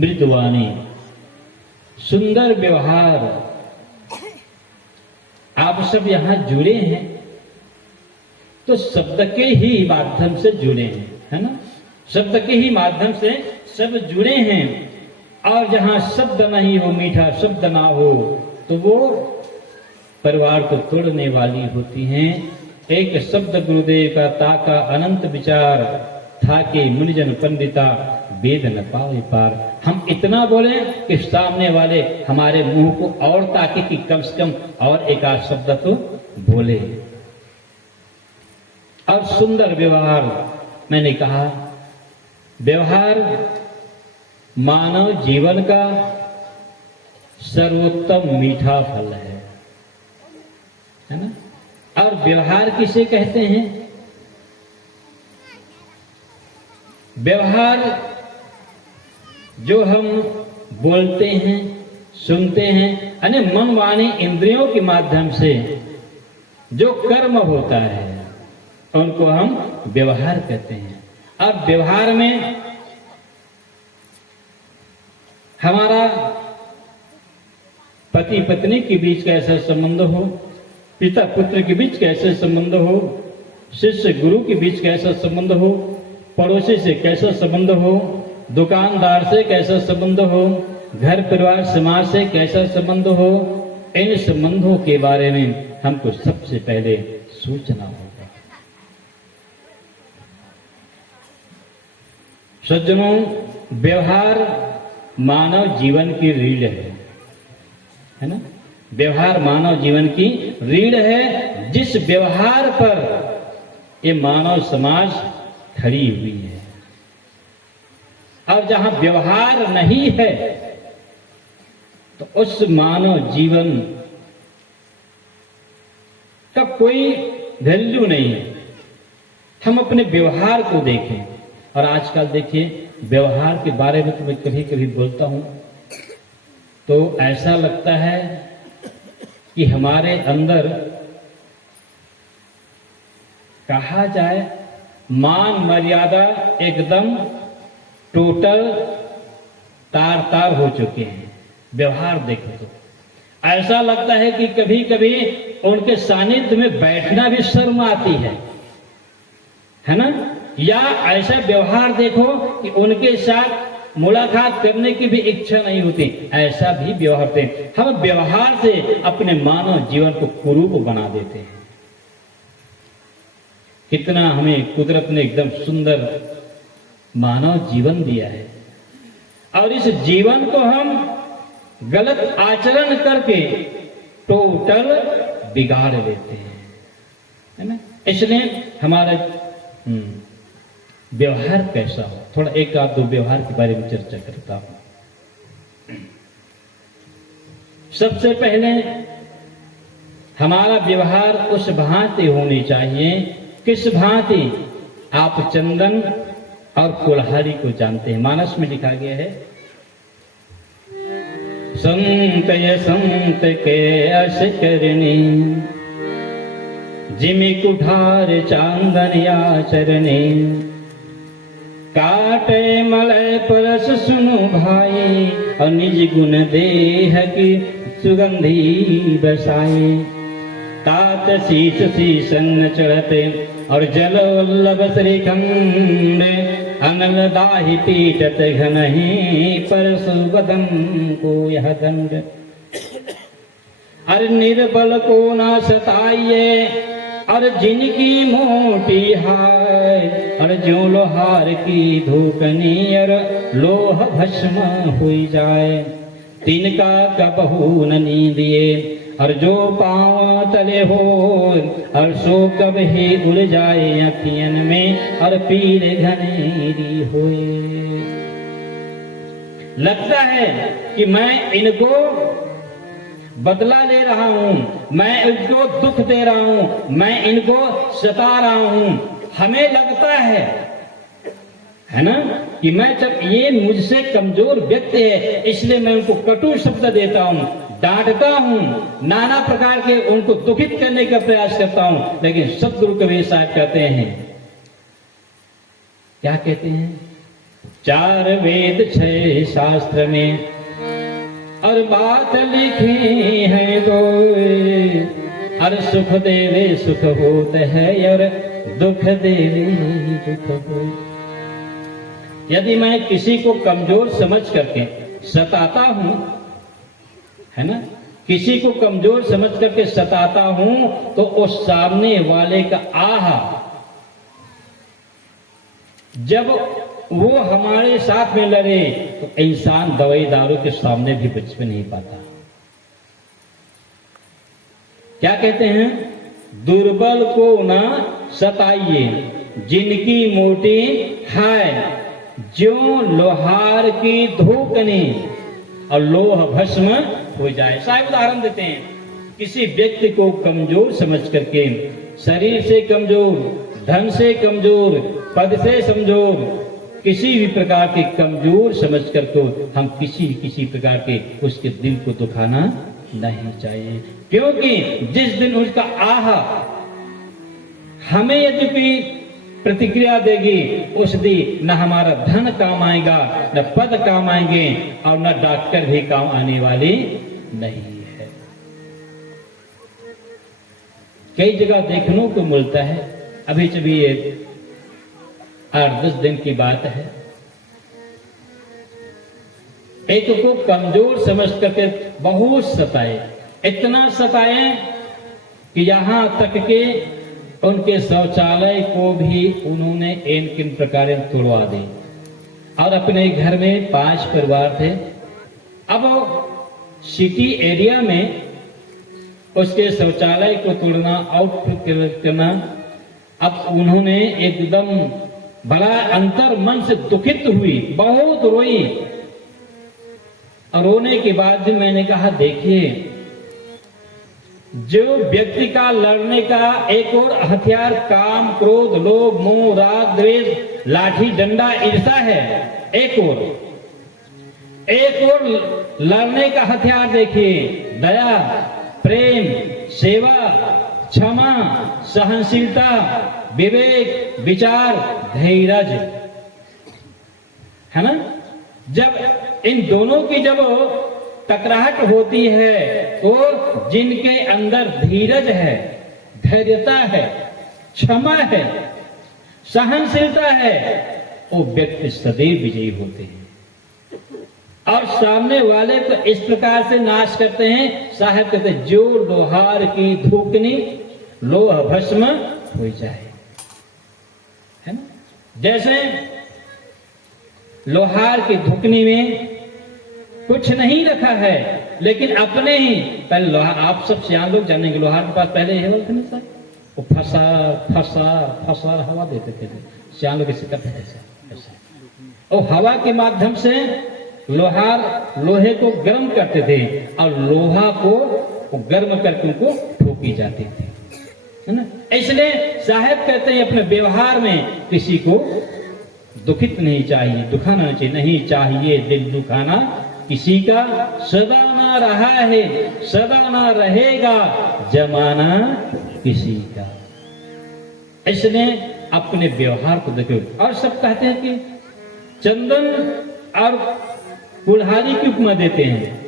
मृदुवाणी, सुंदर व्यवहार। आप सब यहां जुड़े हैं तो शब्द के ही माध्यम से जुड़े हैं, है ना? शब्द के ही माध्यम से सब जुड़े हैं। और जहां शब्द नहीं हो, मीठा शब्द ना हो, तो वो परिवार को तोड़ने वाली होती हैं। एक शब्द गुरुदेव का ताका अनंत विचार, था के मुनिजन पंडिता वेद न पावे पार। हम इतना बोले कि सामने वाले हमारे मुंह को और ताके कि कम से कम और एक आध शब्द तो बोले। और सुंदर व्यवहार, मैंने कहा व्यवहार मानव जीवन का सर्वोत्तम मीठा फल है ना? और व्यवहार किसे कहते हैं? व्यवहार जो हम बोलते हैं, सुनते हैं, यानी मन वाणी इंद्रियों के माध्यम से जो कर्म होता है उनको हम व्यवहार कहते हैं। अब व्यवहार में हमारा पति पत्नी के बीच कैसा संबंध हो, पिता पुत्र के बीच कैसे संबंध हो, शिष्य गुरु के बीच कैसा संबंध हो, पड़ोसी से कैसा संबंध हो, दुकानदार से कैसा संबंध हो, घर परिवार समाज से कैसा संबंध हो, इन संबंधों के बारे में हमको सबसे पहले सोचना होगा। सज्जनों, व्यवहार मानव जीवन की रीढ़ है ना? व्यवहार मानव जीवन की रीढ़ है, जिस व्यवहार पर ये मानव समाज खड़ी हुई है। और जहां व्यवहार नहीं है तो उस मानव जीवन का कोई वैल्यू नहीं है। हम अपने व्यवहार को देखें। और आजकल देखिए, व्यवहार के बारे में तो मैं कभी कभी बोलता हूं तो ऐसा लगता है कि हमारे अंदर कहा जाए मान मर्यादा एकदम टोटल तार तार हो चुके हैं। व्यवहार देखो तो ऐसा लगता है कि कभी कभी उनके सानिध्य में बैठना भी शर्म आती है ना? या ऐसा व्यवहार देखो कि उनके साथ मुलाकात करने की भी इच्छा नहीं होती। ऐसा भी व्यवहार थे। हम व्यवहार से अपने मानव जीवन को कुरूप बना देते हैं। कितना हमें कुदरत ने एकदम सुंदर मानव जीवन दिया है और इस जीवन को हम गलत आचरण करके टोटल बिगाड़ लेते हैं, है ना? इसलिए हमारा व्यवहार कैसा हो, थोड़ा एक आध दो व्यवहार के बारे में चर्चा करता हूं। सबसे पहले हमारा व्यवहार उस भांति होनी चाहिए, किस भांति? आप चंदन और कुल्हाड़ी को जानते हैं, मानस में लिखा गया है, संत ये संत के अस करनी, जिमि कुठार चांदन या चरने, काटे मलय परस सुनु भाई, और निज गुण देह की सुगंधी बसाए, तात शीस शीसन चढ़ते और जल वल्लभ श्रीखंड, अनल दाहि पीटत घनहि परसु बदन को यह दंड, अर निर्बल को ना सताइए और जिनकी मोटी हाय, और जो लोहार की धूकनी और लोह भस्म हुई जाए, तिनका कबहू न नींदिए और जो पांव तले हो, और सो कब ही उड़ जाए अखियन में और पीर घनेरी होए। लगता है कि मैं इनको बदला ले रहा हूं, मैं इनको दुख दे रहा हूं, मैं इनको सता रहा हूं। हमें लगता है ना, कि मैं जब ये मुझसे कमजोर व्यक्ति है इसलिए मैं उनको कटु शब्द देता हूं, डांटता हूं, नाना प्रकार के उनको दुखित करने का प्रयास करता हूं। लेकिन सदगुरु कबीर साहब कहते हैं, क्या कहते हैं? 4 वेद 6 शास्त्र में, और बात लिखी है दो, और सुख देवे सुख होत है, और दुख देवे दुख हो। यदि मैं किसी को कमजोर समझ करके सताता हूं, है ना, किसी को कमजोर समझ करके सताता हूं, तो उस सामने वाले का आहा जब वो हमारे साथ में लड़े, तो इंसान दवाई दारू के सामने भी बच में नहीं पाता। क्या कहते हैं? दुर्बल को ना सताइए, जिनकी मोटी है, ज्यों लोहार की धूकनी, और लोह भस्म हो जाए। साहब उदाहरण देते हैं, किसी व्यक्ति को कमजोर समझ करके, शरीर से कमजोर, धन से कमजोर, पद से कमजोर, किसी भी प्रकार के कमजोर समझ कर को हम किसी प्रकार के उसके दिल को दुखाना नहीं चाहिए, क्योंकि जिस दिन उसका आह हमें यदि प्रतिक्रिया देगी, उस दिन न हमारा धन काम आएगा, न पद काम आएंगे, और न डॉक्टर भी काम आने वाली नहीं है। कई जगह देखने को मिलता है, अभी जब ये 8-10 दिन की बात है, एक को कमजोर समझ करके बहुत सताए, इतना सताए कि यहां तक के उनके शौचालय को भी उन्होंने इन किन प्रकार तोड़वा दी। और अपने घर में 5 परिवार थे। अब सिटी एरिया में उसके शौचालय को तोड़ना, आउट करना, अब उन्होंने एकदम बड़ा अंतर मन से दुखित हुई, बहुत रोई। और रोने के बाद मैंने कहा, देखिए, जो व्यक्ति का लड़ने का एक और हथियार काम, क्रोध, लोभ, मोह, राग, द्वेष, लाठी, डंडा, ईर्षा है, एक और लड़ने का हथियार देखिए, दया, प्रेम, सेवा, क्षमा, सहनशीलता, विवेक, विचार, धैर्य, है ना। जब इन दोनों की जब टकराहट होती है, तो जिनके अंदर धीरज है, धैर्यता है, क्षमा है, सहनशीलता है, वो व्यक्ति सदैव विजयी होते हैं और सामने वाले को इस प्रकार से नाश करते हैं। साहब कहते, जो लोहार की धूकनी लोह भस्म हो जाए, है ना। जैसे लोहार की धुकनी में कुछ नहीं रखा है, लेकिन अपने ही पहले लोहार, आप सब सियान लोग जानेंगे, लोहार के पास पहले ये बोलते ना सर, वो फंसा फंसा फंसा हवा देते थे, सियान लोग इसे करते ऐसा, और हवा के माध्यम से लोहार लोहे को गर्म करते थे और लोहा को गर्म करके उनको ठोकी जाती थी, है ना। इसलिए साहब कहते हैं, अपने व्यवहार में किसी को दुखित नहीं चाहिए, दुखाना चाहिए, नहीं चाहिए दिल दुखाना किसी का। सदा ना रहा है, सदा ना रहेगा जमाना किसी का। इसलिए अपने व्यवहार को देखो। और सब कहते हैं कि चंदन और कुल्हाड़ी की उपमा देते हैं।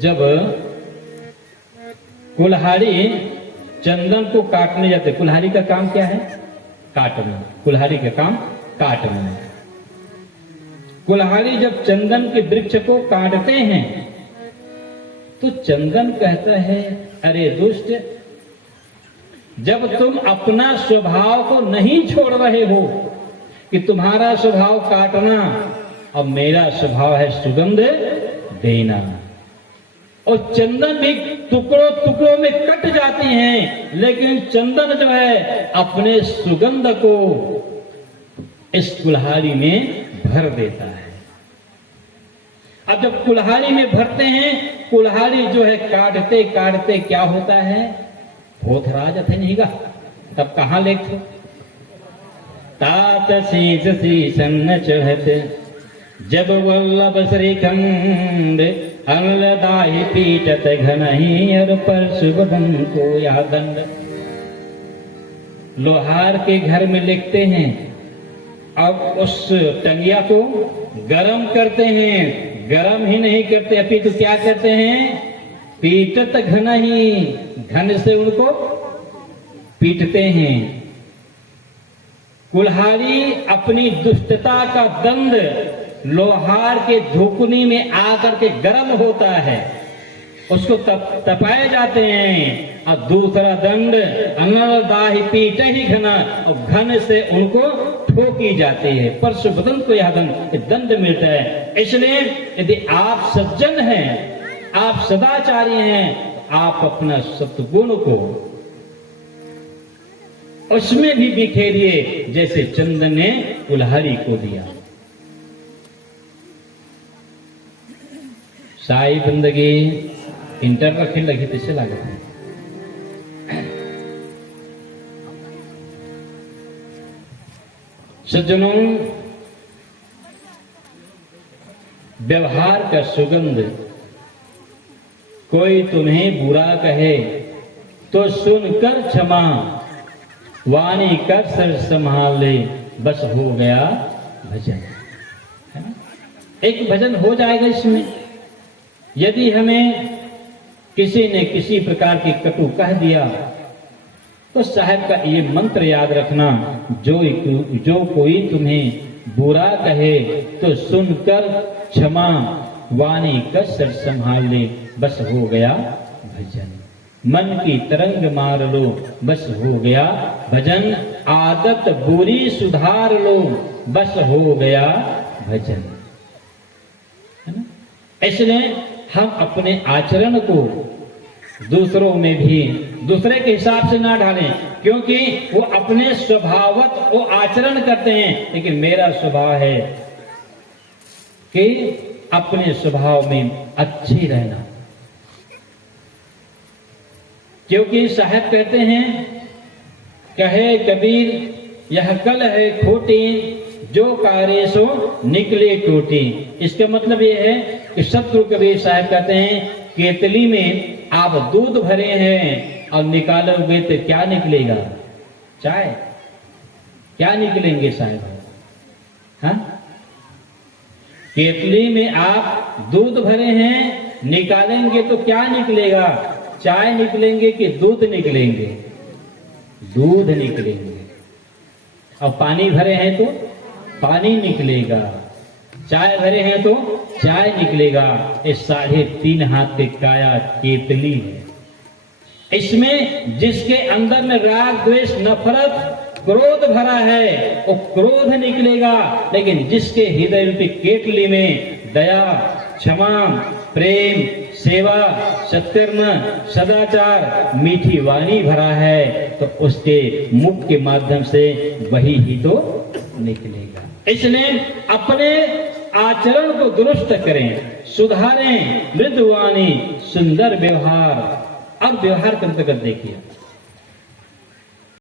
जब कुल्हाड़ी चंदन को काटने जाते, कुल्हाड़ी का काम क्या है? काटना। कुल्हाड़ी का काम काटना। कुल्हाड़ी जब चंदन के वृक्ष को काटते हैं, तो चंदन कहता है, अरे दुष्ट, जब तुम अपना स्वभाव को नहीं छोड़ रहे हो, कि तुम्हारा स्वभाव काटना और मेरा स्वभाव है सुगंध देना, और चंदन भी टुकड़ों टुकड़ों में कट जाती हैं, लेकिन चंदन जो है अपने सुगंध को इस कुल्हाड़ी में भर देता है। अब जब कुल्हाड़ी में भरते हैं, कुल्हाड़ी जो है काटते काटते क्या होता है? भोथराज थे नहीं गा, तब कहां लेते? तात शीस शीसन चहते, जब वल्लभ श्रीखंड अल्लदाहि पीटत घनहि, और पर सुबदन को यह दंड। लोहार के घर में लिखते हैं अब उस टंगिया को गरम करते हैं, गरम ही नहीं करते अपितु क्या करते हैं, पीटत घन ही, घन से उनको पीटते हैं। कुल्हाड़ी अपनी दुष्टता का दंड लोहार के धुकनी में आकर के गर्म होता है, उसको तपाए जाते हैं। और दूसरा दंड अनलदाहि पीट ही घना, घन से उनको ठोकी जाती है। परशु बदन को यह दंड मिलता है। इसलिए यदि आप सज्जन हैं, आप सदाचारी हैं, आप अपना सत्गुण को उसमें भी बिखेरिए, जैसे चंदन ने कुल्हाड़ी को दिया। साई बंदगी इंटर का खेल लगी तो लगा। सज्जनों, व्यवहार का सुगंध, कोई तुम्हें बुरा कहे तो सुनकर क्षमा, वाणी कर सर संभाल ले, बस हो गया भजन। है ना? एक भजन हो जाएगा इसमें। यदि हमें किसी ने किसी प्रकार की कटु कह दिया तो साहब का ये मंत्र याद रखना, जो कोई तुम्हें बुरा कहे तो सुनकर क्षमा, वाणी कसर संभाल ले, बस हो गया भजन। मन की तरंग मार लो, बस हो गया भजन। आदत बुरी सुधार लो, बस हो गया भजन। है ना? इसलिए हम अपने आचरण को दूसरों में भी दूसरे के हिसाब से ना ढालें, क्योंकि वो अपने स्वभावत वो आचरण करते हैं, लेकिन मेरा स्वभाव है कि अपने स्वभाव में अच्छी रहना। क्योंकि साहब कहते हैं, कहे कबीर यह कल है खोटी, जो कार्य सो निकले टूटी। इसका मतलब यह है कि सतगुरु कबीर साहब कहते हैं, केतली में आप दूध भरे हैं और निकालोगे तो क्या निकलेगा? चाय। क्या निकलेंगे साहब? हाँ, केतली में आप दूध भरे हैं, निकालेंगे तो क्या निकलेगा? चाय निकलेंगे कि दूध निकलेंगे? दूध निकलेंगे। और पानी भरे हैं तो पानी निकलेगा, चाय भरे हैं तो चाय निकलेगा। ये 3.5 हाथ के काया केतली है। इसमें जिसके अंदर में राग द्वेष नफरत क्रोध भरा है वो क्रोध निकलेगा, लेकिन जिसके हृदय रूपी केतली में दया, क्षमा, प्रेम, सेवा, सत्कर्म, सदाचार, मीठी वाणी भरा है, तो उसके मुख के माध्यम से वही ही तो निकलेगा। इसलिए अपने आचरण को दुरुस्त करें, सुधारें, मृदुवाणी, सुंदर व्यवहार। अब व्यवहार के अंतर्गत देखिए,